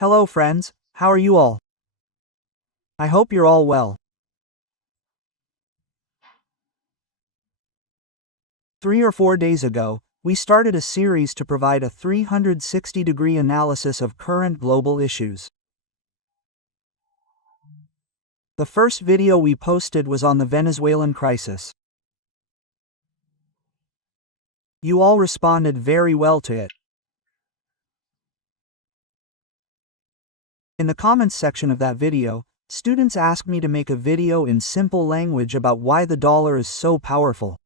Hello friends, how are you all? I hope you're all well. 3 or 4 days ago, we started a series to provide a 360-degree analysis of current global issues. The first video we posted was on the Venezuelan crisis. You all responded very well to it. In the comments section of that video, students asked me to make a video in simple language about why the dollar is so powerful.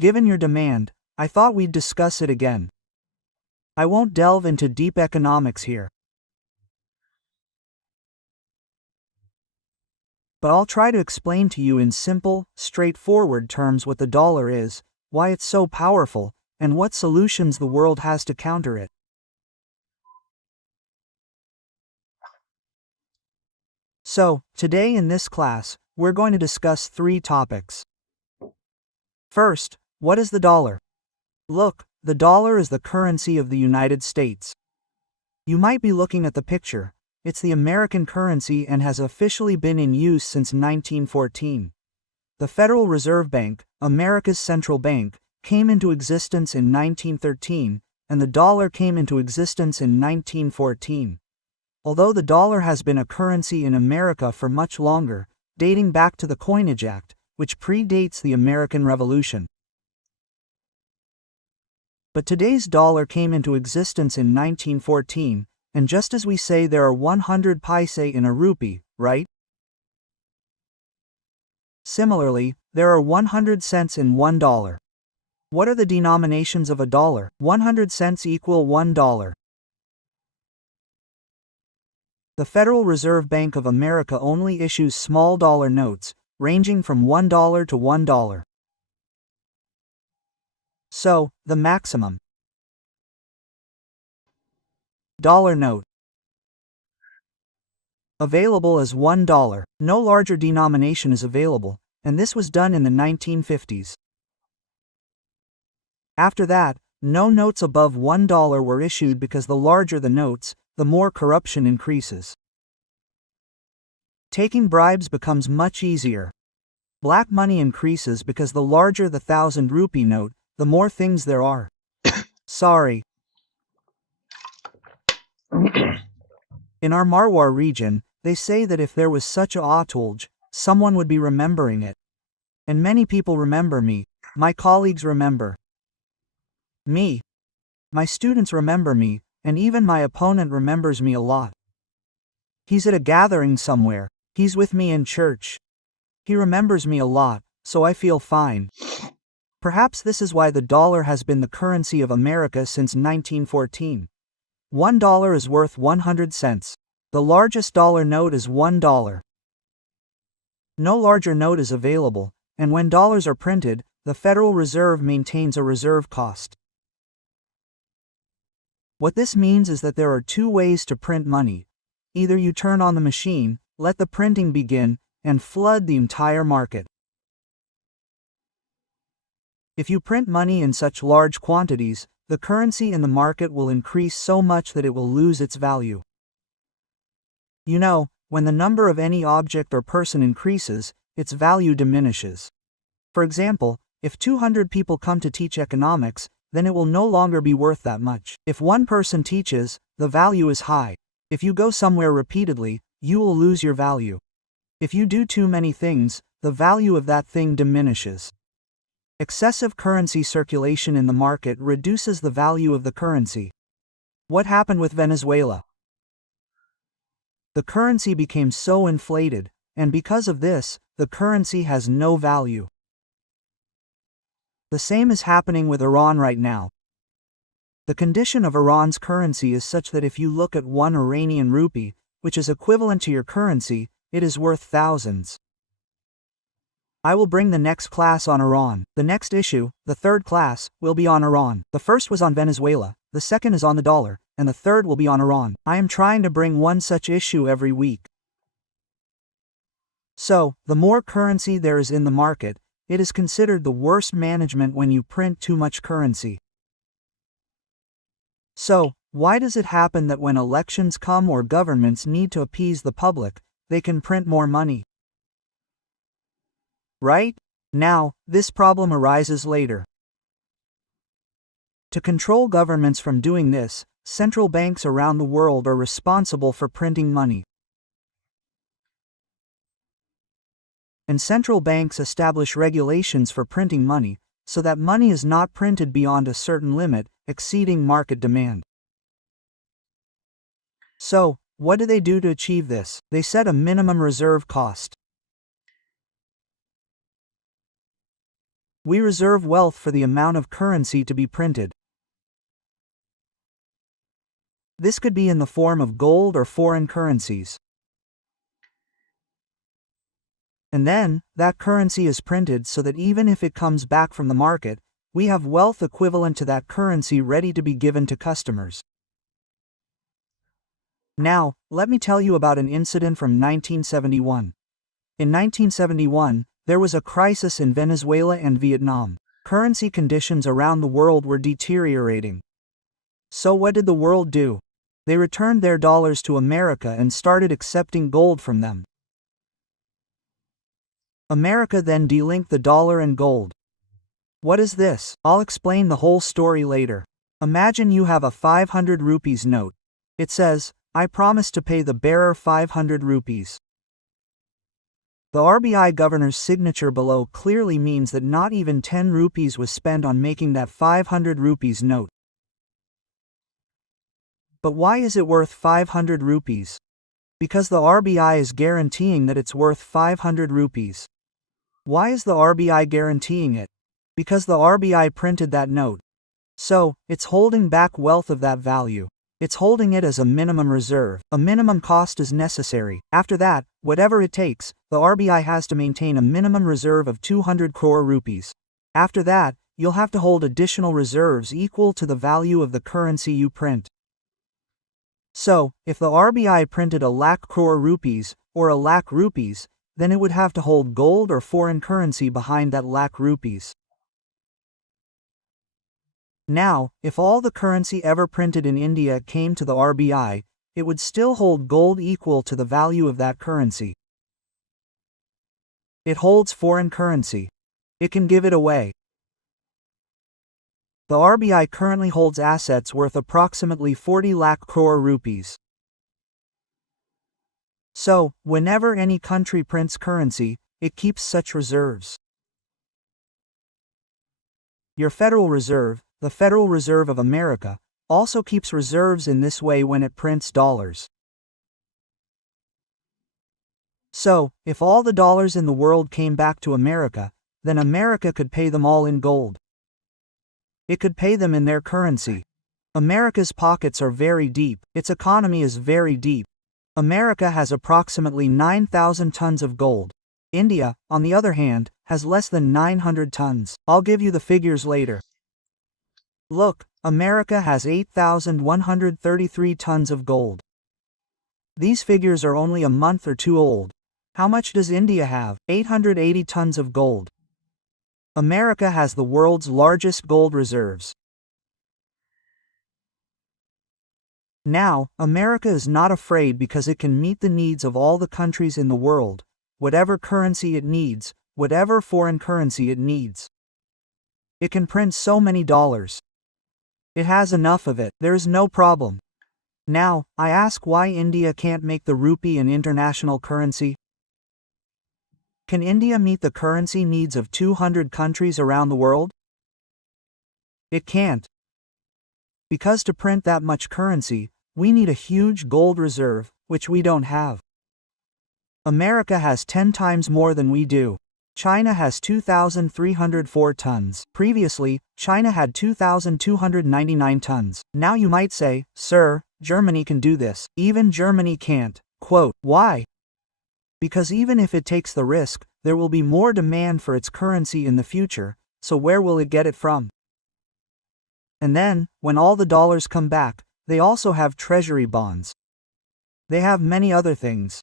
Given your demand, I thought we'd discuss it again. I won't delve into deep economics here, but I'll try to explain to you in simple, straightforward terms what the dollar is, why it's so powerful, and what solutions the world has to counter it. So, today in this class, we're going to discuss 3 topics. First, what is the dollar? Look, the dollar is the currency of the United States. You might be looking at the picture. It's the American currency and has officially been in use since 1914. The Federal Reserve Bank, America's central bank, came into existence in 1913, and the dollar came into existence in 1914. Although the dollar has been a currency in America for much longer, dating back to the Coinage Act, which predates the American Revolution. But today's dollar came into existence in 1914, and just as we say there are 100 paise in a rupee, right? Similarly, there are 100 cents in $1. What are the denominations of a dollar? 100 cents equal $1. The Federal Reserve Bank of America only issues small dollar notes, ranging from $1 to $1. So, the maximum dollar note available is $1. No larger denomination is available, and this was done in the 1950s. After that, no notes above $1 were issued because the larger the notes, the more corruption increases. Taking bribes becomes much easier. Black money increases because the larger the 1,000 rupee note, the more things there are. Sorry. In our Marwar region, they say that if there was such a Atulj, someone would be remembering it. And many people remember me. My colleagues remember me. My students remember me, and even my opponent remembers me a lot. He's at a gathering somewhere. He's with me in church. He remembers me a lot, so I feel fine. Perhaps this is why the dollar has been the currency of America since 1914. $1 is worth 100 cents. The largest dollar note is $1. No larger note is available, and when dollars are printed, the Federal Reserve maintains a reserve cost. What this means is that there are 2 ways to print money. Either you turn on the machine, let the printing begin, and flood the entire market. If you print money in such large quantities, the currency in the market will increase so much that it will lose its value. You know, when the number of any object or person increases, its value diminishes. For example, if 200 people come to teach economics, then it will no longer be worth that much. If one person teaches, the value is high. If you go somewhere repeatedly, you will lose your value. If you do too many things, the value of that thing diminishes. Excessive currency circulation in the market reduces the value of the currency. What happened with Venezuela? The currency became so inflated, and because of this, the currency has no value. The same is happening with Iran right now. The condition of Iran's currency is such that if you look at 1 Iranian rupee, which is equivalent to your currency, it is worth thousands. I will bring the next class on Iran. The next issue, the 3rd class, will be on Iran. The first was on Venezuela, the second is on the dollar, and the third will be on Iran. I am trying to bring one such issue every week. So, the more currency there is in the market, it is considered the worst management when you print too much currency. So, why does it happen that when elections come or governments need to appease the public, they can print more money? Right? Now, this problem arises later. To control governments from doing this, central banks around the world are responsible for printing money. And central banks establish regulations for printing money, so that money is not printed beyond a certain limit, exceeding market demand. So, what do they do to achieve this? They set a minimum reserve cost. We reserve wealth for the amount of currency to be printed. This could be in the form of gold or foreign currencies. And then, that currency is printed so that even if it comes back from the market, we have wealth equivalent to that currency ready to be given to customers. Now, let me tell you about an incident from 1971. In 1971, there was a crisis in Venezuela and Vietnam. Currency conditions around the world were deteriorating. So what did the world do? They returned their dollars to America and started accepting gold from them. America then delinked the dollar and gold. What is this? I'll explain the whole story later. Imagine you have a 500 rupees note. It says, "I promise to pay the bearer 500 rupees." The RBI governor's signature below clearly means that not even 10 rupees was spent on making that 500 rupees note. But why is it worth 500 rupees? Because the RBI is guaranteeing that it's worth 500 rupees. Why is the RBI guaranteeing it? Because the RBI printed that note. So, it's holding back wealth of that value. It's holding it as a minimum reserve. A minimum cost is necessary. After that, whatever it takes, the RBI has to maintain a minimum reserve of 200 crore rupees. After that, you'll have to hold additional reserves equal to the value of the currency you print. So, if the RBI printed 1,00,000 crore rupees, or 1,00,000 rupees, then it would have to hold gold or foreign currency behind that 1,00,000 rupees. Now, if all the currency ever printed in India came to the RBI, it would still hold gold equal to the value of that currency. It holds foreign currency. It can give it away. The RBI currently holds assets worth approximately 40 lakh crore rupees. So, whenever any country prints currency, it keeps such reserves. Your Federal Reserve, the Federal Reserve of America, also keeps reserves in this way when it prints dollars. So, if all the dollars in the world came back to America, then America could pay them all in gold. It could pay them in their currency. America's pockets are very deep, its economy is very deep. America has approximately 9,000 tons of gold. India, on the other hand, has less than 900 tons. I'll give you the figures later. Look, America has 8,133 tons of gold. These figures are only a month or two old. How much does India have? 880 tons of gold. America has the world's largest gold reserves. Now, America is not afraid because it can meet the needs of all the countries in the world, whatever currency it needs, whatever foreign currency it needs. It can print so many dollars. It has enough of it, there is no problem. Now, I ask why India can't make the rupee an international currency? Can India meet the currency needs of 200 countries around the world? It can't. Because to print that much currency, we need a huge gold reserve, which we don't have. America has 10 times more than we do. China has 2,304 tons. Previously, China had 2,299 tons. Now you might say, "Sir, Germany can do this." Even Germany can't. Quote, why? Because even if it takes the risk, there will be more demand for its currency in the future, so where will it get it from? And then, when all the dollars come back, they also have treasury bonds. They have many other things.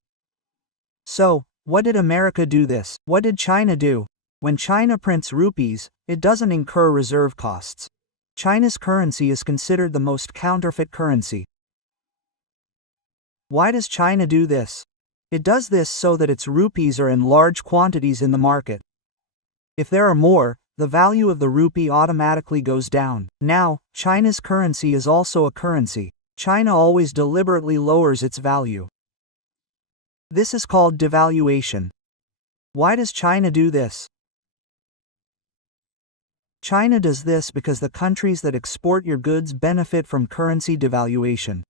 So, what did America do this? What did China do? When China prints rupees, it doesn't incur reserve costs. China's currency is considered the most counterfeit currency. Why does China do this? It does this so that its rupees are in large quantities in the market. If there are more, the value of the rupee automatically goes down. Now, China's currency is also a currency. China always deliberately lowers its value. This is called devaluation. Why does China do this? China does this because the countries that export your goods benefit from currency devaluation.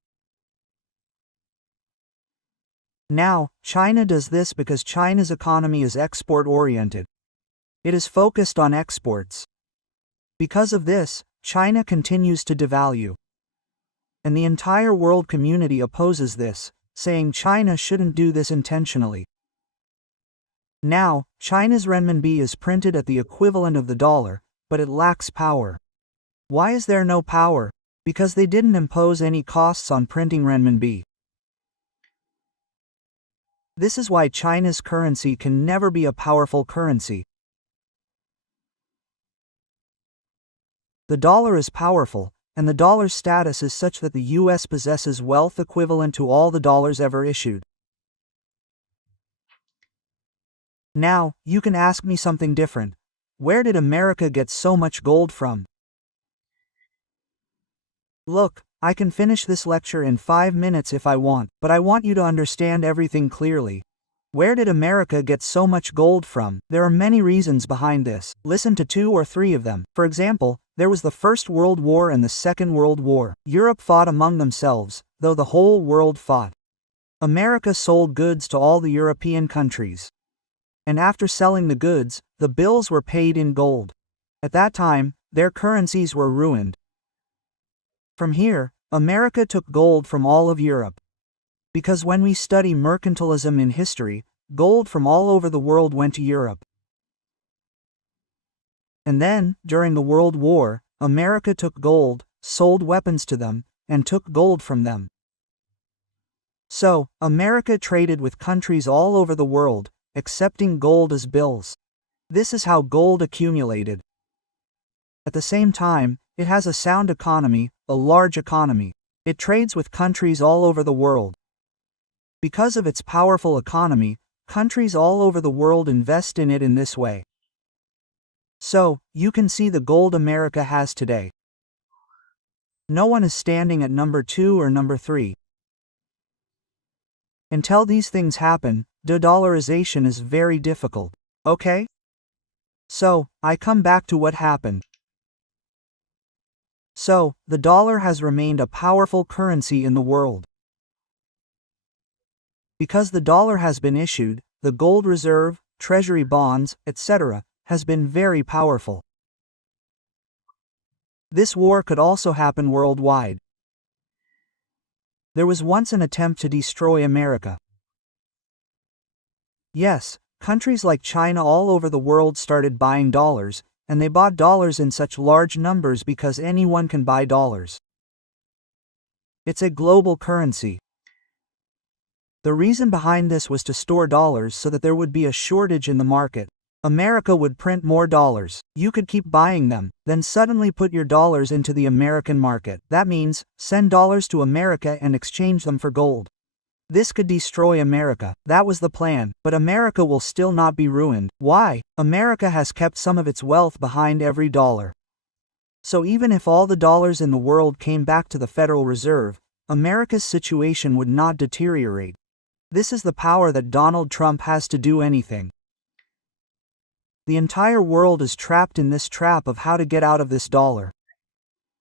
Now, China does this because China's economy is export-oriented. It is focused on exports. Because of this, China continues to devalue. And the entire world community opposes this, saying China shouldn't do this intentionally. Now, China's renminbi is printed at the equivalent of the dollar, but it lacks power. Why is there no power? Because they didn't impose any costs on printing renminbi. This is why China's currency can never be a powerful currency. The dollar is powerful, and the dollar's status is such that the US possesses wealth equivalent to all the dollars ever issued. Now, you can ask me something different. Where did America get so much gold from? Look, I can finish this lecture in 5 minutes if I want, but I want you to understand everything clearly. Where did America get so much gold from? There are many reasons behind this. Listen to 2 or 3 of them. For example, there was the First World War and the Second World War. Europe fought among themselves, though the whole world fought. America sold goods to all the European countries. And after selling the goods, the bills were paid in gold. At that time, their currencies were ruined. From here, America took gold from all of Europe. Because when we study mercantilism in history, gold from all over the world went to Europe. And then, during the World War, America took gold, sold weapons to them, and took gold from them. So, America traded with countries all over the world, accepting gold as bills. This is how gold accumulated. At the same time, it has a sound economy, a large economy. It trades with countries all over the world. Because of its powerful economy, countries all over the world invest in it in this way. So, you can see the gold America has today. No one is standing at number 2 or number 3. Until these things happen, de-dollarization is very difficult. Okay? So, I come back to what happened. So, the dollar has remained a powerful currency in the world. Because the dollar has been issued, the gold reserve, treasury bonds, etc., has been very powerful. This war could also happen worldwide. There was once an attempt to destroy America. Yes, countries like China all over the world started buying dollars, and they bought dollars in such large numbers because anyone can buy dollars. It's a global currency. The reason behind this was to store dollars so that there would be a shortage in the market. America would print more dollars. You could keep buying them, then suddenly put your dollars into the American market. That means, send dollars to America and exchange them for gold. This could destroy America. That was the plan, but America will still not be ruined. Why? America has kept some of its wealth behind every dollar. So even if all the dollars in the world came back to the Federal Reserve, America's situation would not deteriorate. This is the power that Donald Trump has to do anything. The entire world is trapped in this trap of how to get out of this dollar.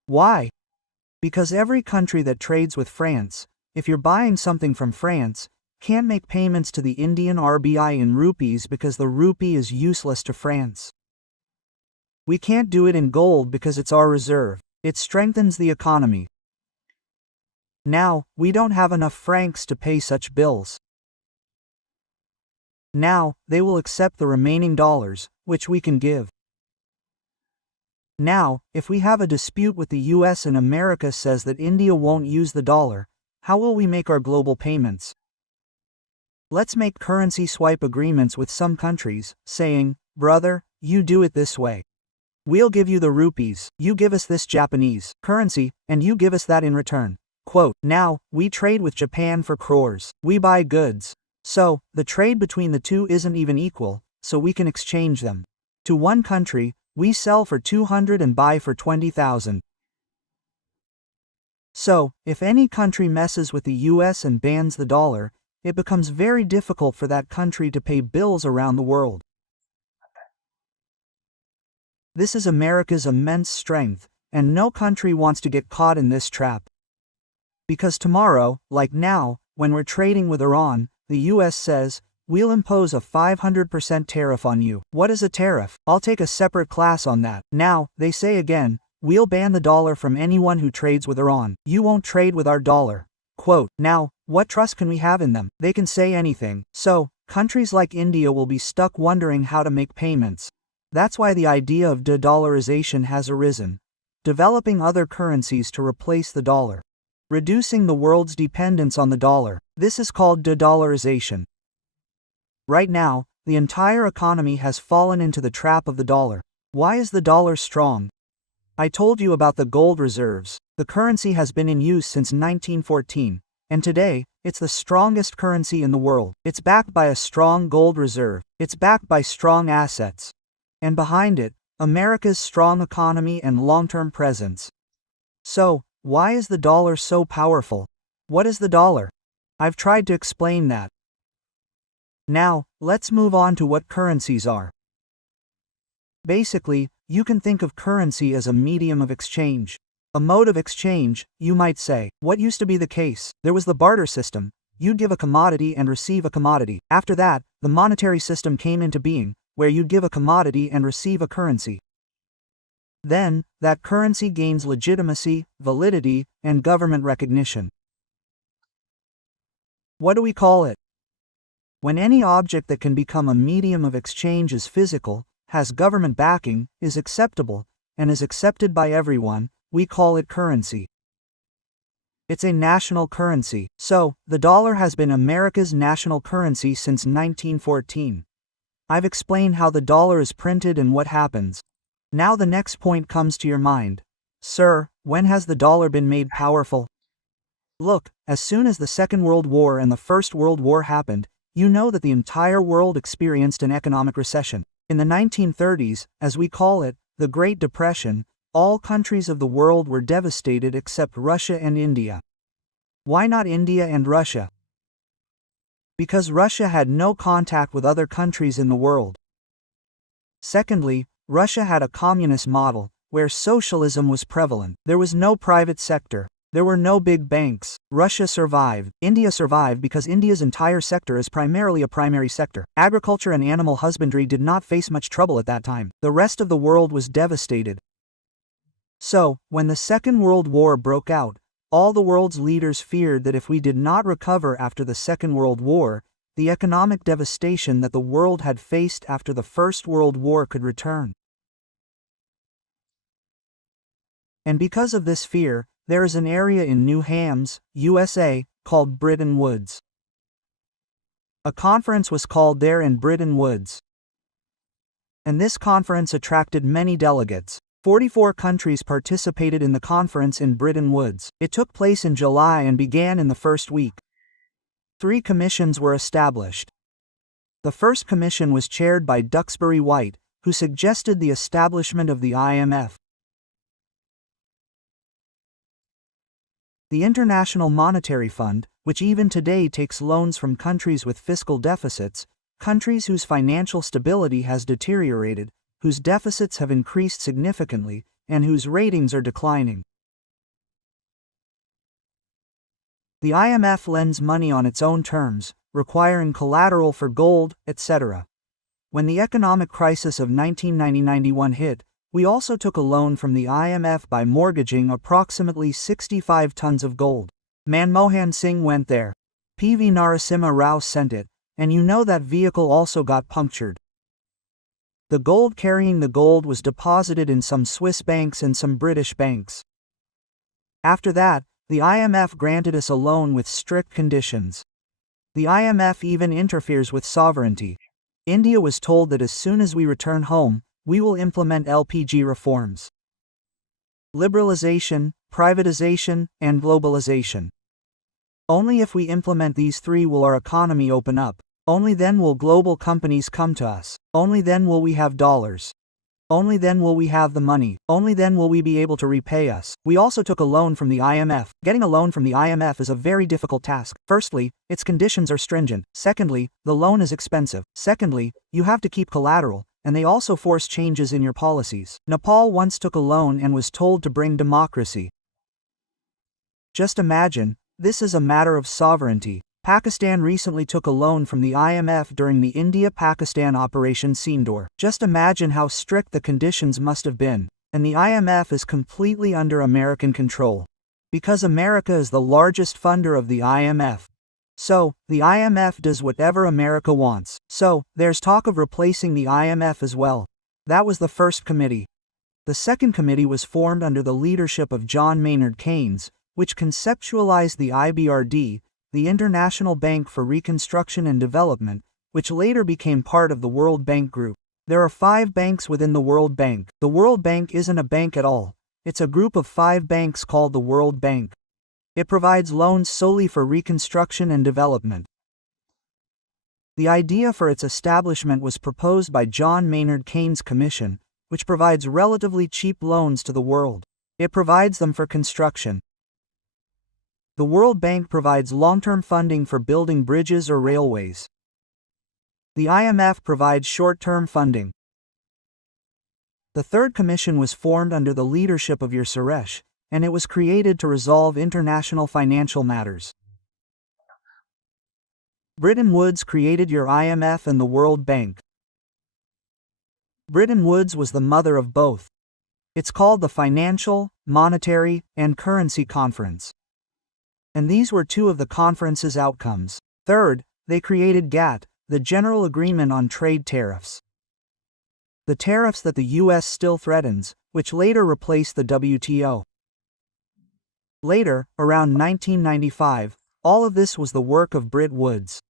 Why? Because every country that trades with France, if you're buying something from France, can't make payments to the Indian RBI in rupees because the rupee is useless to France. We can't do it in gold because it's our reserve. It strengthens the economy. Now, we don't have enough francs to pay such bills. Now, they will accept the remaining dollars, which we can give. Now, if we have a dispute with the US and America says that India won't use the dollar, how will we make our global payments? Let's make currency swipe agreements with some countries, saying, brother, you do it this way. We'll give you the rupees, you give us this Japanese currency, and you give us that in return. Quote, now, we trade with Japan for crores. We buy goods. So, the trade between the two isn't even equal, so we can exchange them. To one country, we sell for 200 and buy for 20,000. So, if any country messes with the US and bans the dollar, it becomes very difficult for that country to pay bills around the world. This is America's immense strength, and no country wants to get caught in this trap. Because tomorrow, like now, when we're trading with Iran, the US says, we'll impose a 500% tariff on you. What is a tariff? I'll take a separate class on that. Now, they say again, we'll ban the dollar from anyone who trades with Iran. You won't trade with our dollar. Quote, now, what trust can we have in them? They can say anything. So, countries like India will be stuck wondering how to make payments. That's why the idea of de-dollarization has arisen. Developing other currencies to replace the dollar. Reducing the world's dependence on the dollar. This is called de-dollarization. Right now, the entire economy has fallen into the trap of the dollar. Why is the dollar strong? I told you about the gold reserves. The currency has been in use since 1914, and today, it's the strongest currency in the world. It's backed by a strong gold reserve. It's backed by strong assets. And behind it, America's strong economy and long-term presence. So, why is the dollar so powerful? What is the dollar? I've tried to explain that. Now, let's move on to what currencies are. Basically, you can think of currency as a medium of exchange. A mode of exchange, you might say. What used to be the case? There was the barter system. You'd give a commodity and receive a commodity. After that, the monetary system came into being, where you'd give a commodity and receive a currency. Then, that currency gains legitimacy, validity, and government recognition. What do we call it? When any object that can become a medium of exchange is physical, has government backing, is acceptable, and is accepted by everyone, we call it currency. It's a national currency. So, the dollar has been America's national currency since 1914. I've explained how the dollar is printed and what happens. Now the next point comes to your mind. Sir, when has the dollar been made powerful? Look, as soon as the Second World War and the First World War happened, you know that the entire world experienced an economic recession. In the 1930s, as we call it, the Great Depression, all countries of the world were devastated except Russia and India. Why not India and Russia? Because Russia had no contact with other countries in the world. Secondly, Russia had a communist model, where socialism was prevalent. There was no private sector. There were no big banks. Russia survived. India survived because India's entire sector is primarily a primary sector. Agriculture and animal husbandry did not face much trouble at that time. The rest of the world was devastated. So, when the Second World War broke out, all the world's leaders feared that if we did not recover after the Second World War, the economic devastation that the world had faced after the First World War could return. And because of this fear, there is an area in New Hampshire, USA, called Bretton Woods. A conference was called there in Bretton Woods. And this conference attracted many delegates. 44 countries participated in the conference in Bretton Woods. It took place in July and began in the first week. 3 commissions were established. The first commission was chaired by Duxbury White, who suggested the establishment of the IMF. The International Monetary Fund, which even today takes loans from countries with fiscal deficits, countries whose financial stability has deteriorated, whose deficits have increased significantly, and whose ratings are declining. The IMF lends money on its own terms, requiring collateral for gold, etc. When the economic crisis of 1990-91 hit, we also took a loan from the IMF by mortgaging approximately 65 tons of gold. Manmohan Singh went there. P.V. Narasimha Rao sent it, and you know that vehicle also got punctured. The gold carrying the gold was deposited in some Swiss banks and some British banks. After that, the IMF granted us a loan with strict conditions. The IMF even interferes with sovereignty. India was told that as soon as we return home, We will implement LPG reforms. Liberalization, privatization, and globalization. Only if we implement these three will our economy open up. Only then will global companies come to us. Only then will we have dollars. Only then will we have the money. Only then will we be able to repay us. We also took a loan from the IMF. Getting a loan from the IMF is a very difficult task. Firstly, its conditions are stringent. Secondly, the loan is expensive. Secondly, you have to keep collateral, and they also force changes in your policies. Nepal once took a loan and was told to bring democracy. Just imagine, this is a matter of sovereignty. Pakistan recently took a loan from the IMF during the India-Pakistan Operation Sindoor. Just imagine how strict the conditions must have been. And the IMF is completely under American control. Because America is the largest funder of the IMF. So, the IMF does whatever America wants. So, there's talk of replacing the IMF as well. That was the first committee. The second committee was formed under the leadership of John Maynard Keynes, which conceptualized the IBRD, the International Bank for Reconstruction and Development, which later became part of the World Bank Group. There are 5 banks within the World Bank. The World Bank isn't a bank at all. It's a group of 5 banks called the World Bank. It provides loans solely for reconstruction and development. The idea for its establishment was proposed by John Maynard Keynes Commission, which provides relatively cheap loans to the world. It provides them for construction. The World Bank provides long-term funding for building bridges or railways. The IMF provides short-term funding. The third commission was formed under the leadership of Suresh, and it was created to resolve international financial matters. Bretton Woods created your IMF and the World Bank. Bretton Woods was the mother of both. It's called the Financial, Monetary, and Currency Conference. And these were 2 of the conference's outcomes. Third, they created GATT, the General Agreement on Trade Tariffs. The tariffs that the US still threatens, which later replaced the WTO. Later, around 1995, all of this was the work of Bretton Woods.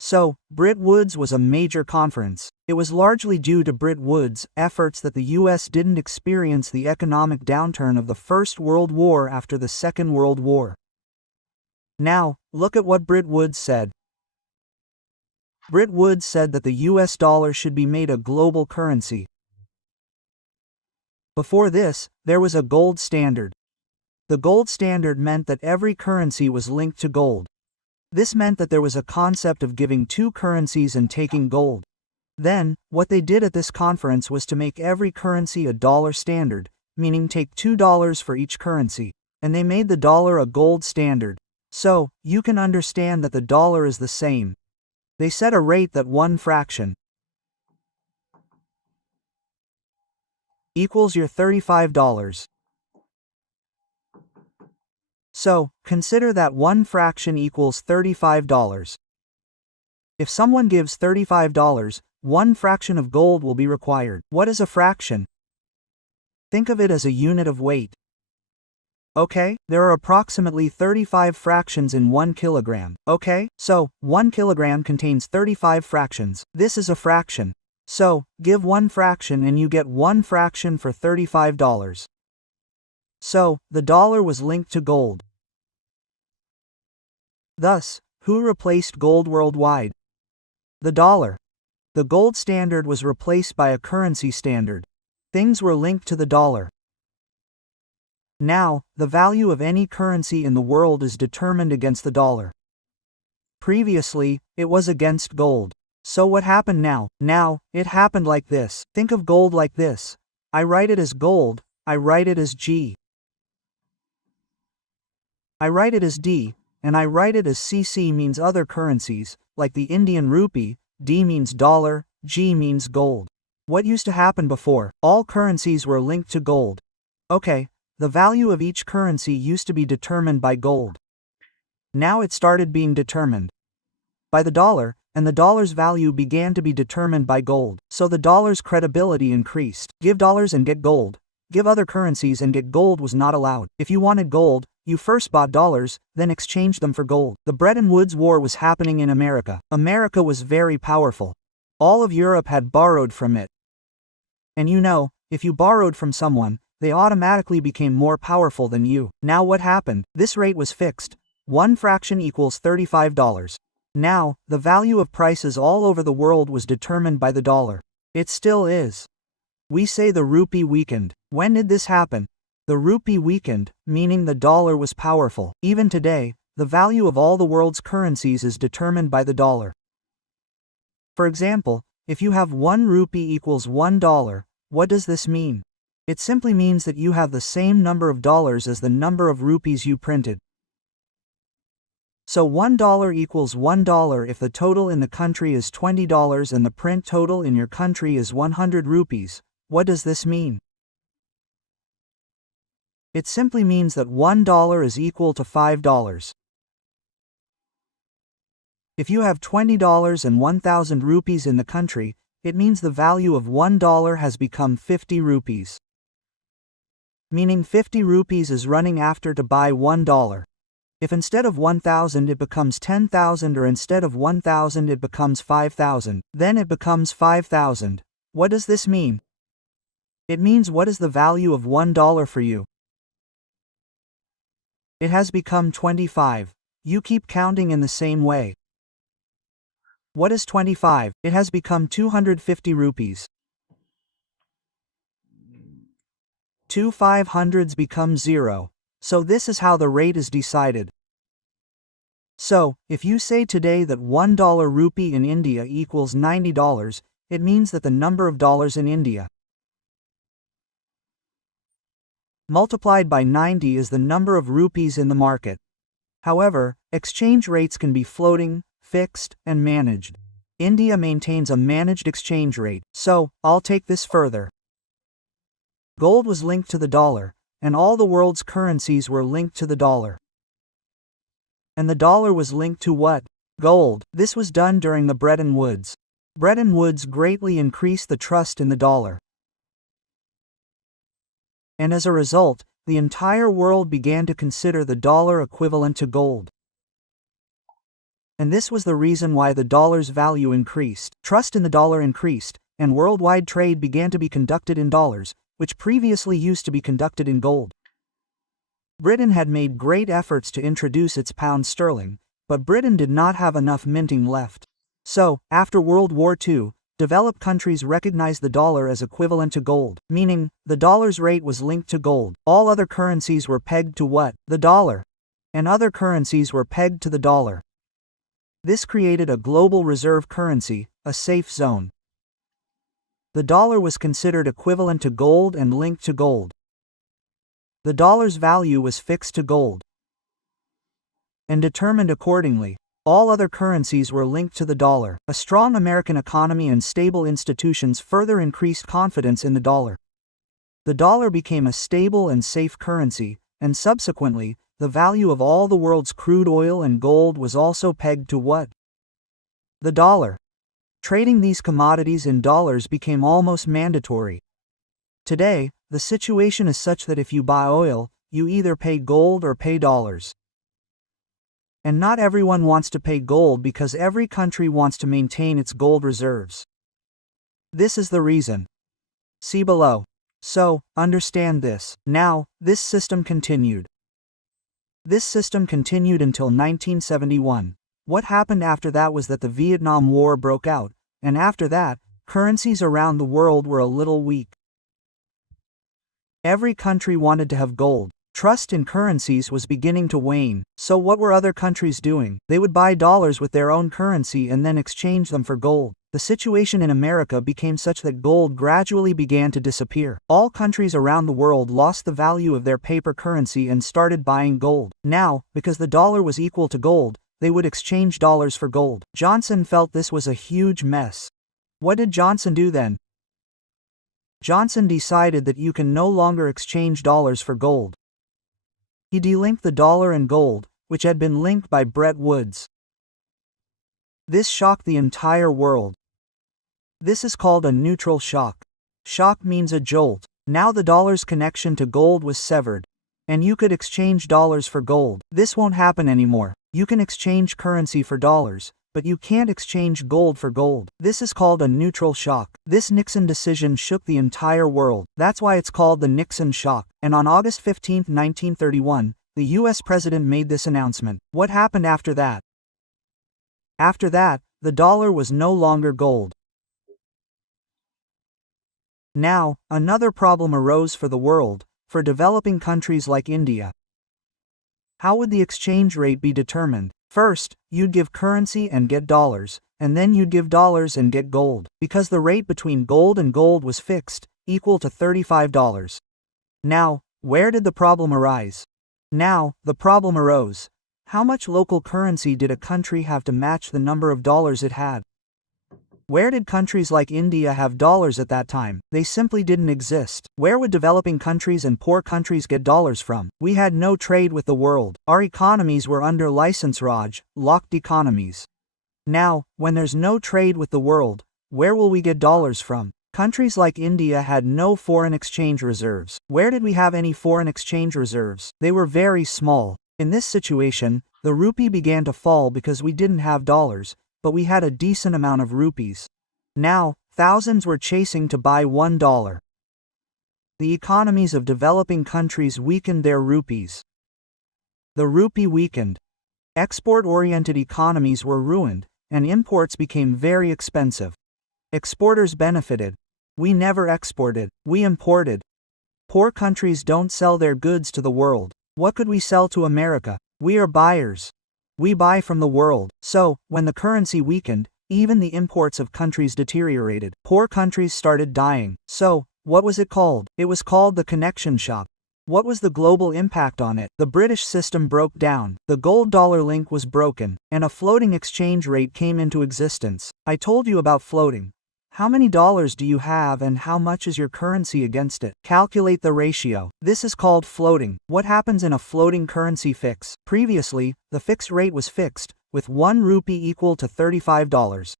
So, Bretton Woods was a major conference. It was largely due to Bretton Woods' efforts that the US didn't experience the economic downturn of the First World War after the Second World War. Now, look at what Bretton Woods said. Bretton Woods said that the US dollar should be made a global currency. Before this, there was a gold standard. The gold standard meant that every currency was linked to gold. This meant that there was a concept of giving 2 currencies and taking gold. Then, what they did at this conference was to make every currency a dollar standard, meaning take $2 for each currency. And they made the dollar a gold standard. So, you can understand that the dollar is the same. They set a rate that 1 fraction equals your $35. So, consider that 1 fraction equals $35. If someone gives $35, 1 fraction of gold will be required. What is a fraction? Think of it as a unit of weight. Okay, there are approximately 35 fractions in 1 kilogram. Okay, so 1 kilogram contains 35 fractions. This is a fraction. So, give 1 fraction and you get 1 fraction for $35. So, the dollar was linked to gold. Thus, who replaced gold worldwide? The dollar. The gold standard was replaced by a currency standard. Things were linked to the dollar. Now, the value of any currency in the world is determined against the dollar. Previously, it was against gold. So what happened now? Now, it happened like this. Think of gold like this. I write it as gold, I write it as G. I write it as D, and I write it as CC means other currencies, like the Indian rupee, D means dollar, G means gold. What used to happen before? All currencies were linked to gold. Okay, the value of each currency used to be determined by gold. Now it started being determined by the dollar, and the dollar's value began to be determined by gold. So the dollar's credibility increased. Give dollars and get gold. Give other currencies and get gold was not allowed. If you wanted gold, you first bought dollars, then exchanged them for gold. The Bretton Woods War was happening in America. America was very powerful. All of Europe had borrowed from it. And you know, if you borrowed from someone, they automatically became more powerful than you. Now what happened? This rate was fixed. 1 fraction equals $35. Now, the value of prices all over the world was determined by the dollar. It still is. We say the rupee weakened. When did this happen? The rupee weakened, meaning the dollar was powerful. Even today, the value of all the world's currencies is determined by the dollar. For example, if you have 1 rupee equals $1, what does this mean? It simply means that you have the same number of dollars as the number of rupees you printed. So $1 equals $1 if the total in the country is $20 and the print total in your country is 100 rupees. What does this mean? It simply means that $1 is equal to $5. If you have $20 and 1,000 rupees in the country, it means the value of $1 has become 50 rupees. Meaning 50 rupees is running after to buy $1. If instead of 1,000 it becomes 10,000 or instead of 1,000 it becomes 5,000, then it becomes 5,000. What does this mean? It means what is the value of $1 for you? It has become 25. You keep counting in the same way. What is 25? It has become 250 rupees. 2 500s become 0. So this is how the rate is decided. So, if you say today that $1 rupee in India equals $90, it means that the number of dollars in India multiplied by 90 is the number of rupees in the market. However, exchange rates can be floating, fixed, and managed. India maintains a managed exchange rate, so I'll take this further. Gold was linked to the dollar, and all the world's currencies were linked to the dollar. And the dollar was linked to what? Gold. This was done during the Bretton Woods. Bretton Woods greatly increased the trust in the dollar. And as a result, the entire world began to consider the dollar equivalent to gold. And this was the reason why the dollar's value increased. Trust in the dollar increased, and worldwide trade began to be conducted in dollars, which previously used to be conducted in gold. Britain had made great efforts to introduce its pound sterling, but Britain did not have enough minting left. So, after World War II, developed countries recognized the dollar as equivalent to gold, meaning, the dollar's rate was linked to gold. All other currencies were pegged to what? The dollar. And other currencies were pegged to the dollar. This created a global reserve currency, a safe zone. The dollar was considered equivalent to gold and linked to gold. The dollar's value was fixed to gold and determined accordingly. All other currencies were linked to the dollar. A strong American economy and stable institutions further increased confidence in the dollar. The dollar became a stable and safe currency, and subsequently, the value of all the world's crude oil and gold was also pegged to what? The dollar. Trading these commodities in dollars became almost mandatory. Today, the situation is such that if you buy oil, you either pay gold or pay dollars. And not everyone wants to pay gold because every country wants to maintain its gold reserves. This is the reason. See below. So, understand this. Now, this system continued. This system continued until 1971. What happened after that was that the Vietnam War broke out, and after that, currencies around the world were a little weak. Every country wanted to have gold. Trust in currencies was beginning to wane, so what were other countries doing? They would buy dollars with their own currency and then exchange them for gold. The situation in America became such that gold gradually began to disappear. All countries around the world lost the value of their paper currency and started buying gold. Now, because the dollar was equal to gold, they would exchange dollars for gold. Johnson felt this was a huge mess. What did Johnson do then? Johnson decided that you can no longer exchange dollars for gold. He delinked the dollar and gold, which had been linked by Bretton Woods. This shocked the entire world. This is called a neutral shock. Shock means a jolt. Now the dollar's connection to gold was severed. And you could exchange dollars for gold. This won't happen anymore. You can exchange currency for dollars, but you can't exchange gold for gold. This is called a neutral shock. This Nixon decision shook the entire world. That's why it's called the Nixon shock. And on August 15, 1931, the US president made this announcement. What happened after that? After that, the dollar was no longer gold. Now, another problem arose for the world, for developing countries like India. How would the exchange rate be determined? First, you'd give currency and get dollars, and then you'd give dollars and get gold, because the rate between gold and gold was fixed, equal to $35. Now, where did the problem arise? Now, the problem arose. How much local currency did a country have to match the number of dollars it had? Where did countries like India have dollars at that time? They simply didn't exist. Where would developing countries and poor countries get dollars from? We had no trade with the world. Our economies were under license Raj, locked economies. Now, when there's no trade with the world, where will we get dollars from? Countries like India had no foreign exchange reserves. Where did we have any foreign exchange reserves? They were very small. In this situation, the rupee began to fall because we didn't have dollars, but we had a decent amount of rupees. Now, thousands were chasing to buy $1. The economies of developing countries weakened their rupees. The rupee weakened. Export-oriented economies were ruined, and imports became very expensive. Exporters benefited. We never exported, we imported. Poor countries don't sell their goods to the world. What could we sell to America? We are buyers. We buy from the world. So, when the currency weakened, even the imports of countries deteriorated. Poor countries started dying. So, what was it called? It was called the connection shock. What was the global impact on it? The British system broke down, the gold-dollar link was broken, and a floating exchange rate came into existence. I told you about floating. How many dollars do you have and how much is your currency against it? Calculate the ratio. This is called floating. What happens in a floating currency fix? Previously, the fixed rate was fixed, with 1 rupee equal to $35.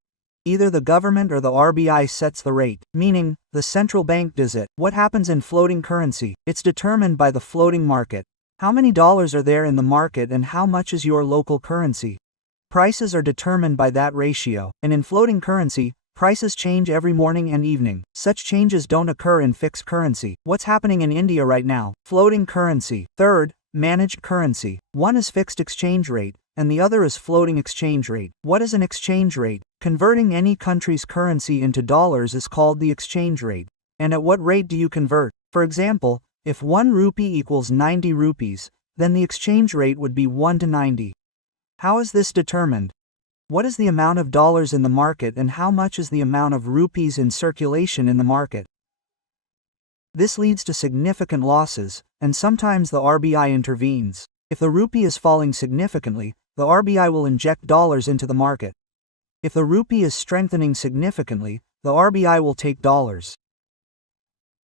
Either the government or the RBI sets the rate, meaning, the central bank does it. What happens in floating currency? It's determined by the floating market. How many dollars are there in the market and how much is your local currency? Prices are determined by that ratio, and in floating currency, prices change every morning and evening. Such changes don't occur in fixed currency. What's happening in India right now? Floating currency. Third, managed currency. One is fixed exchange rate, and the other is floating exchange rate. What is an exchange rate? Converting any country's currency into dollars is called the exchange rate. And at what rate do you convert? For example, if 1 rupee equals 90 rupees, then the exchange rate would be 1 to 90. How is this determined? What is the amount of dollars in the market and how much is the amount of rupees in circulation in the market? This leads to significant losses, and sometimes the RBI intervenes. If the rupee is falling significantly, the RBI will inject dollars into the market. If the rupee is strengthening significantly, the RBI will take dollars.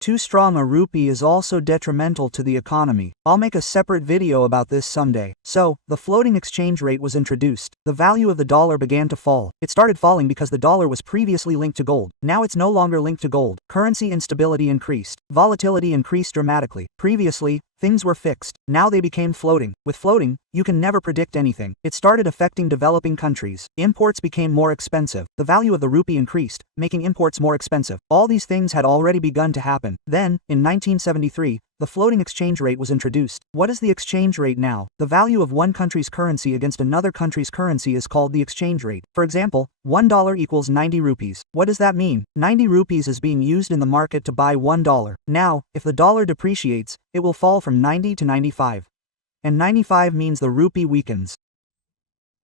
Too strong a rupee is also detrimental to the economy. I'll make a separate video about this someday. So, the floating exchange rate was introduced. The value of the dollar began to fall. It started falling because the dollar was previously linked to gold. Now it's no longer linked to gold. Currency instability increased. Volatility increased dramatically. Previously, things were fixed. Now they became floating. With floating, you can never predict anything. It started affecting developing countries. Imports became more expensive. The value of the rupee increased, making imports more expensive. All these things had already begun to happen. Then, in 1973, the floating exchange rate was introduced. What is the exchange rate now? The value of one country's currency against another country's currency is called the exchange rate. For example, $1 equals 90 rupees. What does that mean? 90 rupees is being used in the market to buy $1. Now, if the dollar depreciates, it will fall from 90 to 95. And 95 means the rupee weakens.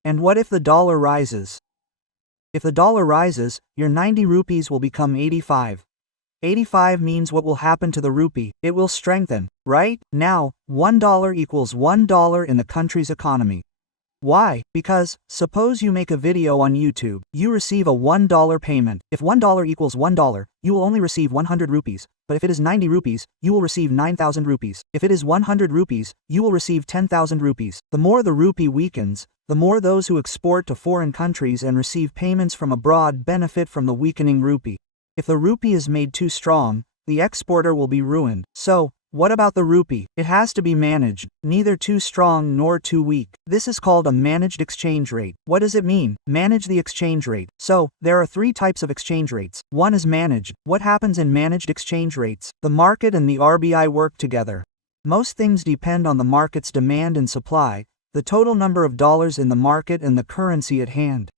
And what if the dollar rises? If the dollar rises, your 90 rupees will become 85. 85 means what will happen to the rupee? It will strengthen, right? Now, $1 equals $1 in the country's economy. Why? Because, suppose you make a video on YouTube, you receive a $1 payment. If $1 equals $1, you will only receive 100 rupees, but if it is 90 rupees, you will receive 9,000 rupees. If it is 100 rupees, you will receive 10,000 rupees. The more the rupee weakens, the more those who export to foreign countries and receive payments from abroad benefit from the weakening rupee. If the rupee is made too strong, the exporter will be ruined. So, What about the rupee? It has to be managed, neither too strong nor too weak. This is called a managed exchange rate. What does it mean? Manage the exchange rate. So, there are three types of exchange rates. One is managed. What happens in managed exchange rates? The market and the RBI work together. Most things depend on the market's demand and supply, the total number of dollars in the market and the currency at hand.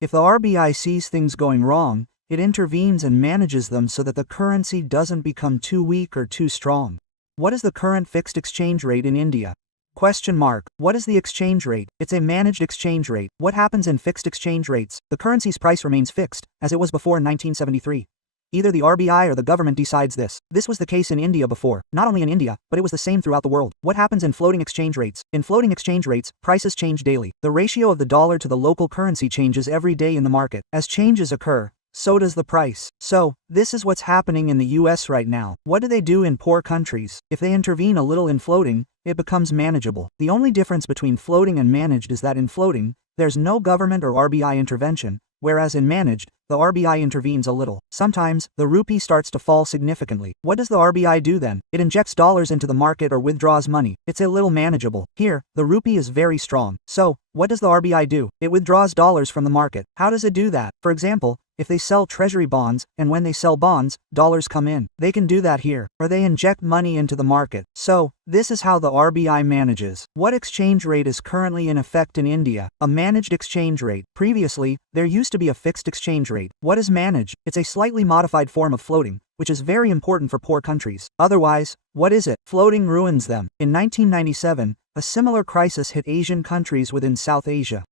If the RBI sees things going wrong, it intervenes and manages them so that the currency doesn't become too weak or too strong. What is the current fixed exchange rate in India? Question mark. What is the exchange rate? It's a managed exchange rate. What happens in fixed exchange rates? The currency's price remains fixed, as it was before in 1973. Either the RBI or the government decides this. This was the case in India before. Not only in India, but it was the same throughout the world. What happens in floating exchange rates? In floating exchange rates, prices change daily. The ratio of the dollar to the local currency changes every day in the market. As changes occur, so does the price. So, this is what's happening in the US right now. What do they do in poor countries? If they intervene a little in floating, it becomes manageable. The only difference between floating and managed is that in floating, there's no government or RBI intervention, whereas in managed, the RBI intervenes a little. Sometimes, the rupee starts to fall significantly. What does the RBI do then? It injects dollars into the market or withdraws money. It's a little manageable. Here, the rupee is very strong. So, what does the RBI do? It withdraws dollars from the market. How does it do that? For example, if they sell treasury bonds, and when they sell bonds, dollars come in. They can do that here, or they inject money into the market. So, this is how the RBI manages. What exchange rate is currently in effect in India? A managed exchange rate. Previously, there used to be a fixed exchange rate. What is managed? It's a slightly modified form of floating, which is very important for poor countries. Otherwise, what is it? Floating ruins them. In 1997, a similar crisis hit Asian countries within South Asia.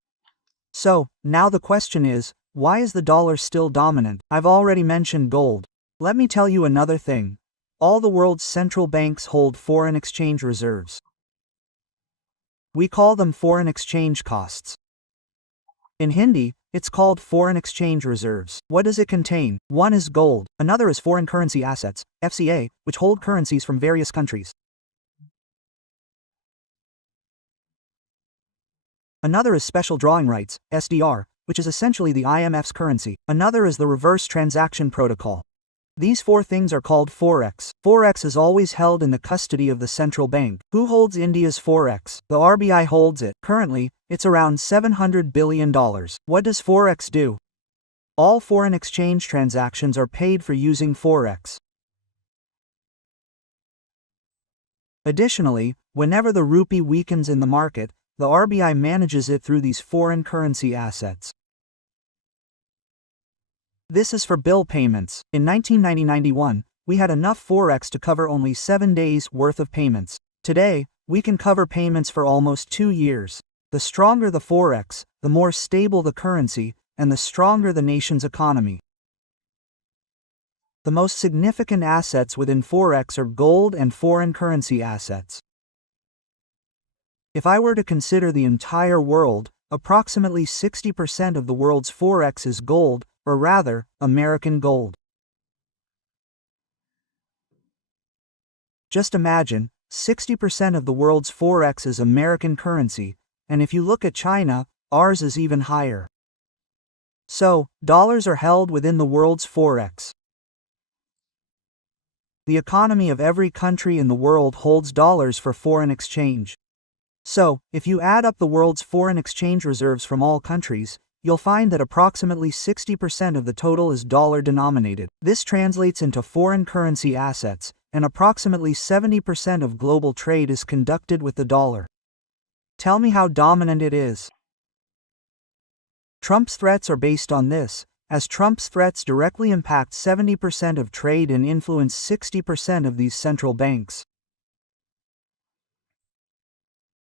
So, now the question is, why is the dollar still dominant? I've already mentioned gold. Let me tell you another thing. All the world's central banks hold foreign exchange reserves. We call them foreign exchange costs. In Hindi, it's called foreign exchange reserves. What does it contain? One is gold, another is foreign currency assets, FCA, which hold currencies from various countries. Another is special drawing rights, SDR, which is essentially the IMF's currency. Another is the reverse transaction protocol. These four things are called Forex. Forex is always held in the custody of the central bank. Who holds India's Forex? The RBI holds it. Currently, it's around $700 billion. What does Forex do? All foreign exchange transactions are paid for using Forex. Additionally, whenever the rupee weakens in the market, the RBI manages it through these foreign currency assets. This is for bill payments. In 1990-91, we had enough Forex to cover only 7 days' worth of payments. Today, we can cover payments for almost 2 years. The stronger the Forex, the more stable the currency, and the stronger the nation's economy. The most significant assets within Forex are gold and foreign currency assets. If I were to consider the entire world, approximately 60% of the world's Forex is gold, or rather, American gold. Just imagine, 60% of the world's Forex is American currency, and if you look at China, ours is even higher. So, dollars are held within the world's Forex. The economy of every country in the world holds dollars for foreign exchange. So, if you add up the world's foreign exchange reserves from all countries, you'll find that approximately 60% of the total is dollar-denominated. This translates into foreign currency assets, and approximately 70% of global trade is conducted with the dollar. Tell me how dominant it is. Trump's threats are based on this, as Trump's threats directly impact 70% of trade and influence 60% of these central banks.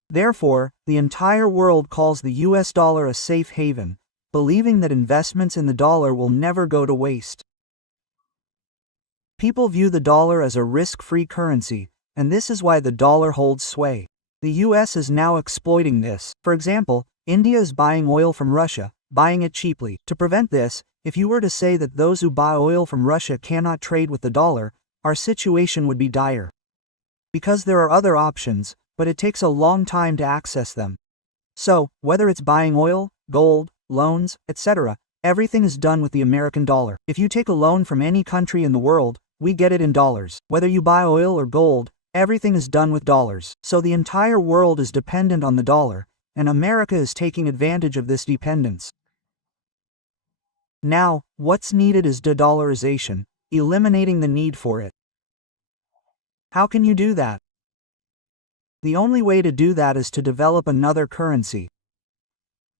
Therefore, the entire world calls the US dollar a safe haven, believing that investments in the dollar will never go to waste. People view the dollar as a risk-free currency, and this is why the dollar holds sway. The US is now exploiting this. For example, India is buying oil from Russia, buying it cheaply. To prevent this, if you were to say that those who buy oil from Russia cannot trade with the dollar, our situation would be dire. Because there are other options, but it takes a long time to access them. So, whether it's buying oil, gold, loans, etc., everything is done with the American dollar. If you take a loan from any country in the world, we get it in dollars. Whether you buy oil or gold, everything is done with dollars. So the entire world is dependent on the dollar, and America is taking advantage of this dependence. Now, what's needed is de-dollarization, eliminating the need for it. How can you do that? The only way to do that is to develop another currency.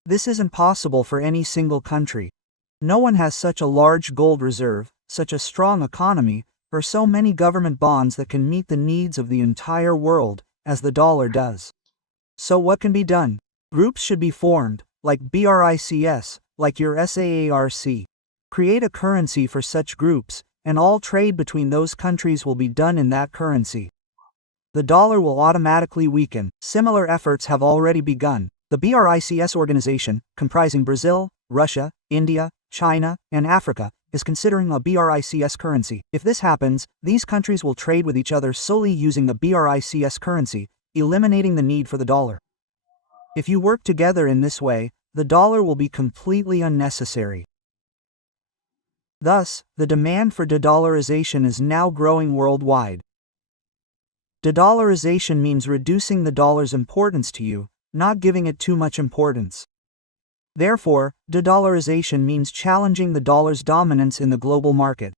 This isn't possible for any single country. No one has such a large gold reserve, such a strong economy, or so many government bonds that can meet the needs of the entire world, as the dollar does. So what can be done? Groups should be formed, like BRICS, like your SAARC. Create a currency for such groups, and all trade between those countries will be done in that currency. The dollar will automatically weaken. Similar efforts have already begun. The BRICS organization, comprising Brazil, Russia, India, China, and Africa, is considering a BRICS currency. If this happens, these countries will trade with each other solely using the BRICS currency, eliminating the need for the dollar. If you work together in this way, the dollar will be completely unnecessary. Thus, the demand for de-dollarization is now growing worldwide. De-dollarization means reducing the dollar's importance to you, not giving it too much importance. Therefore, de-dollarization means challenging the dollar's dominance in the global market.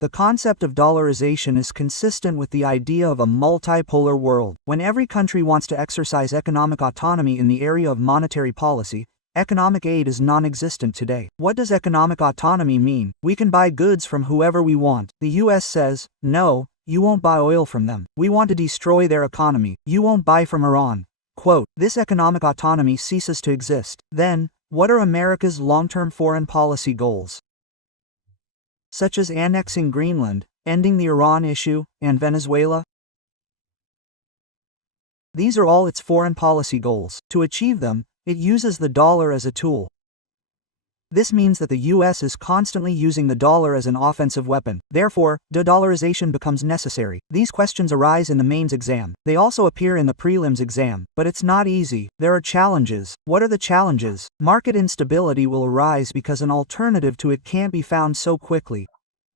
The concept of dollarization is consistent with the idea of a multipolar world. When every country wants to exercise economic autonomy in the area of monetary policy, economic aid is non-existent today. What does economic autonomy mean? We can buy goods from whoever we want. The US says, no, you won't buy oil from them. We want to destroy their economy. You won't buy from Iran. Quote, this economic autonomy ceases to exist. Then, what are America's long-term foreign policy goals? Such as annexing Greenland, ending the Iran issue, and Venezuela? These are all its foreign policy goals. To achieve them, it uses the dollar as a tool. This means that the US is constantly using the dollar as an offensive weapon. Therefore, de-dollarization becomes necessary. These questions arise in the mains exam. They also appear in the prelims exam. But it's not easy. There are challenges. What are the challenges? Market instability will arise because an alternative to it can't be found so quickly.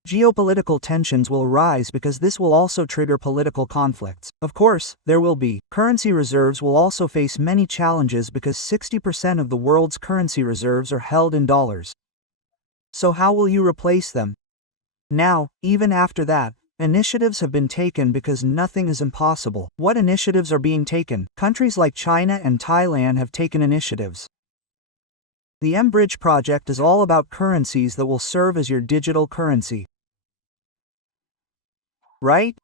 Geopolitical tensions will arise because this will also trigger political conflicts. Of course, there will be. Currency reserves will also face many challenges because 60% of the world's currency reserves are held in dollars. So how will you replace them? Now, even after that, initiatives have been taken because nothing is impossible. What initiatives are being taken? Countries like China and Thailand have taken initiatives. The M-Bridge project is all about currencies that will serve as your digital currency. Right?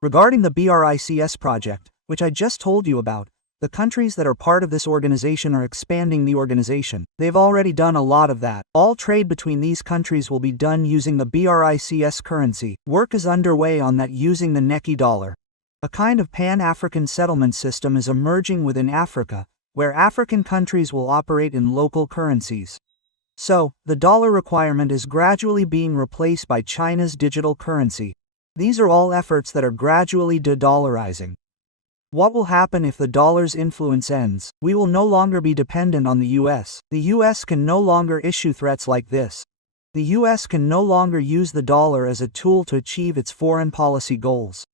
Regarding the BRICS project, which I just told you about, the countries that are part of this organization are expanding the organization. They've already done a lot of that. All trade between these countries will be done using the BRICS currency. Work is underway on that using the Neki dollar. A kind of pan-African settlement system is emerging within Africa, where African countries will operate in local currencies. So, the dollar requirement is gradually being replaced by China's digital currency. These are all efforts that are gradually de-dollarizing. What will happen if the dollar's influence ends? We will no longer be dependent on the US. The US can no longer issue threats like this. The US can no longer use the dollar as a tool to achieve its foreign policy goals.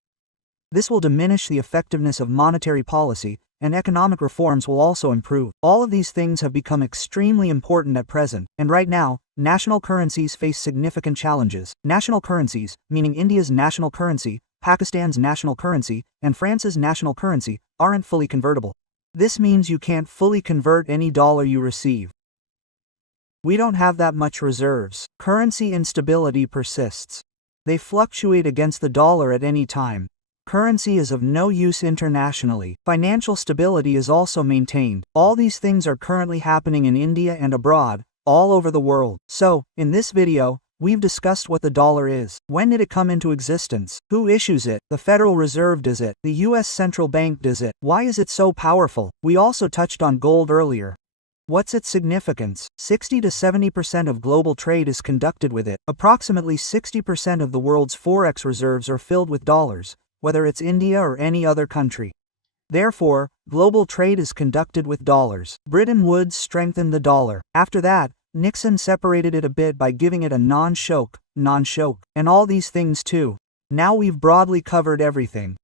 This will diminish the effectiveness of monetary policy, and economic reforms will also improve. All of these things have become extremely important at present, and right now, national currencies face significant challenges. National currencies, meaning India's national currency, Pakistan's national currency, and France's national currency, aren't fully convertible. This means you can't fully convert any dollar you receive. We don't have that much reserves. Currency instability persists. They fluctuate against the dollar at any time. Currency is of no use internationally. Financial stability is also maintained. All these things are currently happening in India and abroad, all over the world. So, in this video, we've discussed what the dollar is. When did it come into existence? Who issues it? The Federal Reserve does it. The US Central Bank does it. Why is it so powerful? We also touched on gold earlier. What's its significance? 60 to 70% of global trade is conducted with it. Approximately 60% of the world's forex reserves are filled with dollars, whether it's India or any other country. Therefore, global trade is conducted with dollars. Bretton Woods strengthened the dollar. After that, Nixon separated it a bit by giving it a non-choke, and all these things too. Now we've broadly covered everything.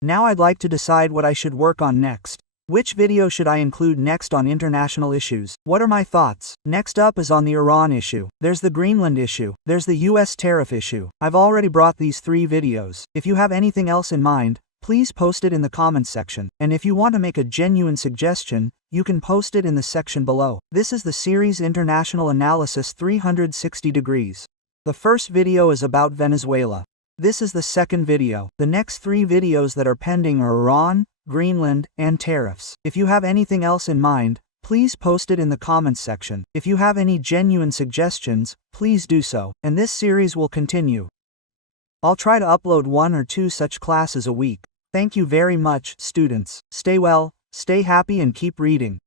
Now I'd like to decide what I should work on next. Which video should I include next on international issues? What are my thoughts? Next up is on the Iran issue. There's the Greenland issue. There's the US tariff issue. I've already brought these 3 videos. If you have anything else in mind, please post it in the comments section. And if you want to make a genuine suggestion, you can post it in the section below. This is the series International Analysis 360 Degrees. The first video is about Venezuela. This is the second video. The next 3 videos that are pending are Iran, Greenland, and tariffs. If you have anything else in mind, please post it in the comments section. If you have any genuine suggestions, please do so, and this series will continue. I'll try to upload 1 or 2 such classes a week. Thank you very much, students. Stay well, stay happy and keep reading.